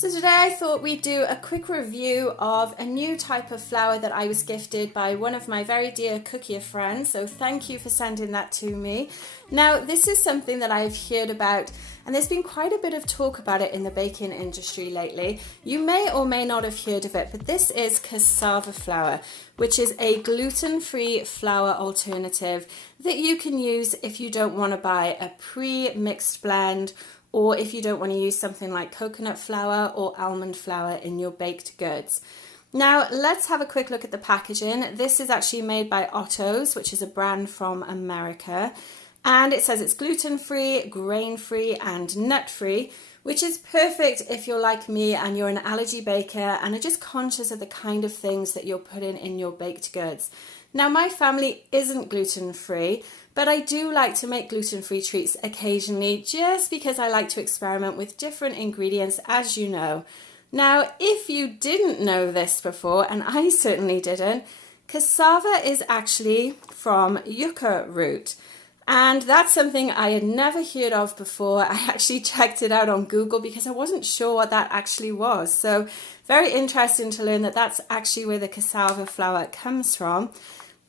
So today I thought we'd do a quick review of a new type of flour that I was gifted by one of my very dear cookier friends. So thank you for sending that to me. Now this is something that I've heard about, and there's been quite a bit of talk about it in the baking industry lately. You may or may not have heard of it, but this is cassava flour, which is a gluten-free flour alternative that you can use if you don't want to buy a pre-mixed blend, or if you don't want to use something like coconut flour or almond flour in your baked goods. Now let's have a quick look at the packaging. This is actually made by Otto's, which is a brand from America, and it says it's gluten-free, grain-free and nut-free, which is perfect if you're like me and you're an allergy baker and are just conscious of the kind of things that you're putting in your baked goods. Now my family isn't gluten-free, but I do like to make gluten-free treats occasionally just because I like to experiment with different ingredients, as you know. Now, if you didn't know this before, and I certainly didn't, cassava is actually from yucca root. And that's something I had never heard of before. I actually checked it out on Google because I wasn't sure what that actually was. So very interesting to learn that that's actually where the cassava flour comes from.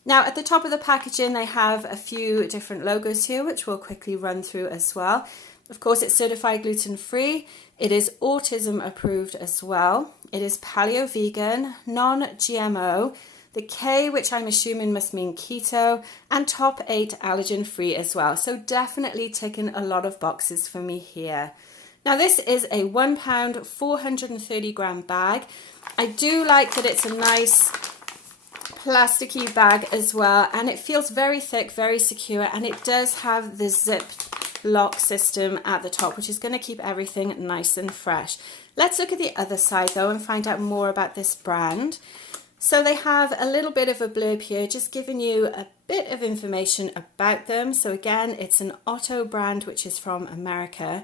Now at the top of the packaging they have a few different logos here, which we'll quickly run through as well. Of course, it's certified gluten-free, it is autism approved as well, it is paleo vegan, non-GMO, the K, which I'm assuming must mean keto, and top 8 allergen free as well. So definitely ticking a lot of boxes for me here. Now this is a 1 pound 430 gram bag. I do like that it's a nice plasticky bag as well, and it feels very thick, very secure, and it does have the zip lock system at the top, which is going to keep everything nice and fresh. Let's look at the other side though and find out more about this brand. So they have a little bit of a blurb here, just giving you a bit of information about them. So again, it's an Otto brand, which is from America.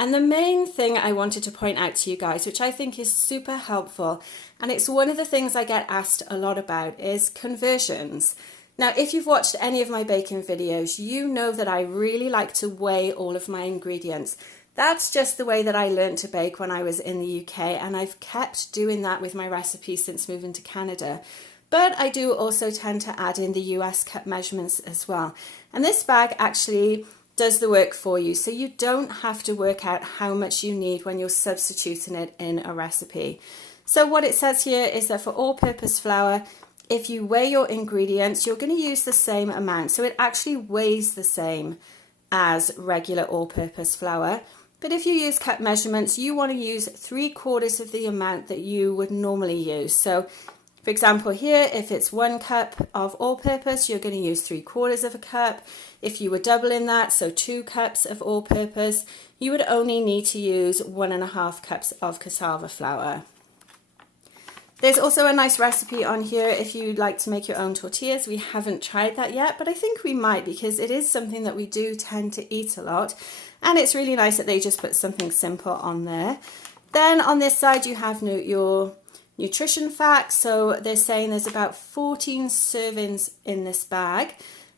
And the main thing I wanted to point out to you guys, which I think is super helpful, and it's one of the things I get asked a lot about, is conversions. Now, if you've watched any of my baking videos, you know that I really like to weigh all of my ingredients. That's just the way that I learned to bake when I was in the UK, and I've kept doing that with my recipes since moving to Canada. But I do also tend to add in the US cup measurements as well. And this bag actually does the work for you, so you don't have to work out how much you need when you're substituting it in a recipe. So what it says here is that for all-purpose flour, if you weigh your ingredients, you're going to use the same amount. So it actually weighs the same as regular all-purpose flour. But if you use cup measurements, you want to use 3/4 of the amount that you would normally use. So for example here, if it's 1 cup of all-purpose, you're going to use 3/4 of a cup. If you were doubling that, so 2 cups of all-purpose, you would only need to use 1.5 cups of cassava flour. There's also a nice recipe on here if you'd like to make your own tortillas. We haven't tried that yet, but I think we might, because it is something that we do tend to eat a lot. And it's really nice that they just put something simple on there. Then on this side you have your nutrition facts. So they're saying there's about 14 servings in this bag,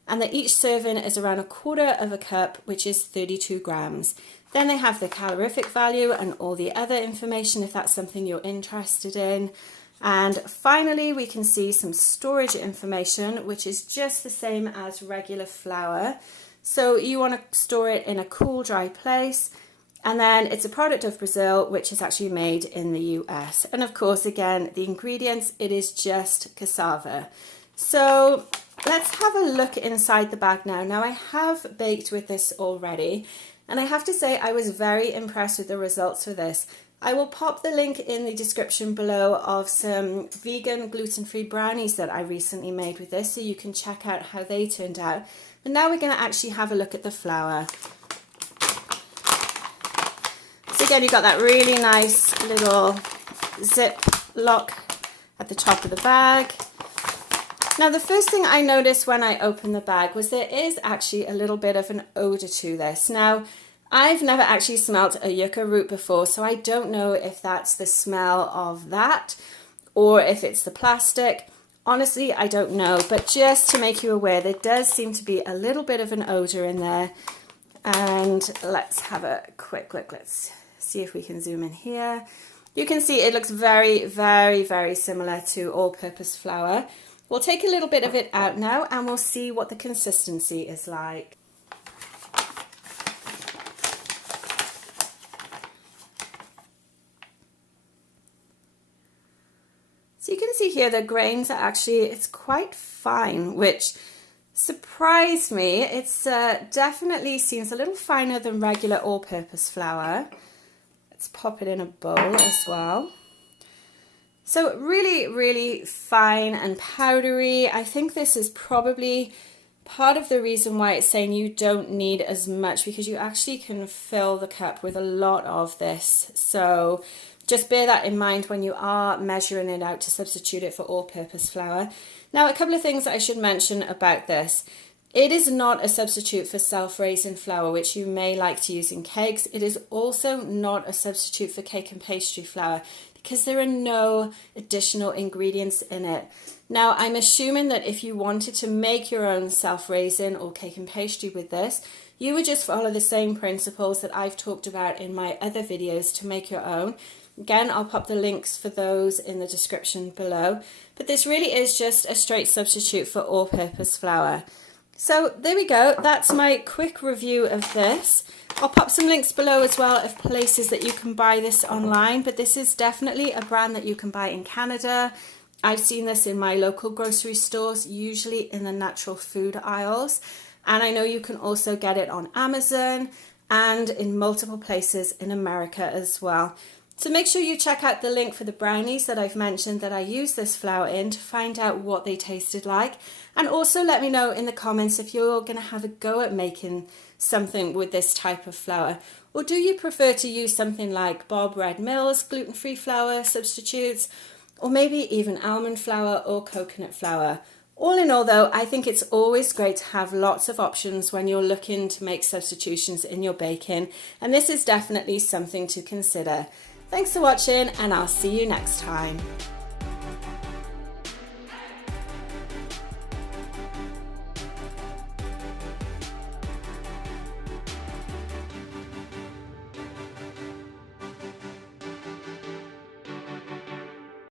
and that each serving is around 1/4 of a cup, which is 32 grams. Then they have the calorific value and all the other information if that's something you're interested in. And finally we can see some storage information, which is just the same as regular flour. So you want to store it in a cool, dry place. And then it's a product of Brazil, which is actually made in the US. And of course, again, the ingredients, it is just cassava. So let's have a look inside the bag now. Now I have baked with this already, and I have to say I was very impressed with the results for this. I will pop the link in the description below of some vegan gluten-free brownies that I recently made with this, so you can check out how they turned out. But now we're going to actually have a look at the flour. So again, you've got that really nice little zip lock at the top of the bag. Now the first thing I noticed when I opened the bag was there is actually a little bit of an odour to this. Now I've never actually smelt a yucca root before, so I don't know if that's the smell of that or if it's the plastic. Honestly, I don't know, but just to make you aware, there does seem to be a little bit of an odour in there. And let's have a quick look. Let's see if we can zoom in here. You can see it looks very, very, very similar to all-purpose flour. We'll take a little bit of it out now and we'll see what the consistency is like. So you can see here the grains are actually, it's quite fine, which surprised me. It's definitely seems a little finer than regular all-purpose flour. Let's pop it in a bowl as well. So really, really fine and powdery. I think this is probably part of the reason why it's saying you don't need as much, because you actually can fill the cup with a lot of this. So just bear that in mind when you are measuring it out to substitute it for all-purpose flour. Now, a couple of things that I should mention about this. It is not a substitute for self-raising flour, which you may like to use in cakes. It is also not a substitute for cake and pastry flour because there are no additional ingredients in it. Now, I'm assuming that if you wanted to make your own self-raising or cake and pastry with this, you would just follow the same principles that I've talked about in my other videos to make your own. Again, I'll pop the links for those in the description below. But this really is just a straight substitute for all-purpose flour. So there we go. That's my quick review of this. I'll pop some links below as well of places that you can buy this online. But this is definitely a brand that you can buy in Canada. I've seen this in my local grocery stores, usually in the natural food aisles. And I know you can also get it on Amazon and in multiple places in America as well. So make sure you check out the link for the brownies that I've mentioned that I use this flour in to find out what they tasted like. And also let me know in the comments if you're going to have a go at making something with this type of flour. Or do you prefer to use something like Bob Red Mill's gluten-free flour substitutes, or maybe even almond flour or coconut flour? All in all though, I think it's always great to have lots of options when you're looking to make substitutions in your baking, and this is definitely something to consider. Thanks for watching, and I'll see you next time.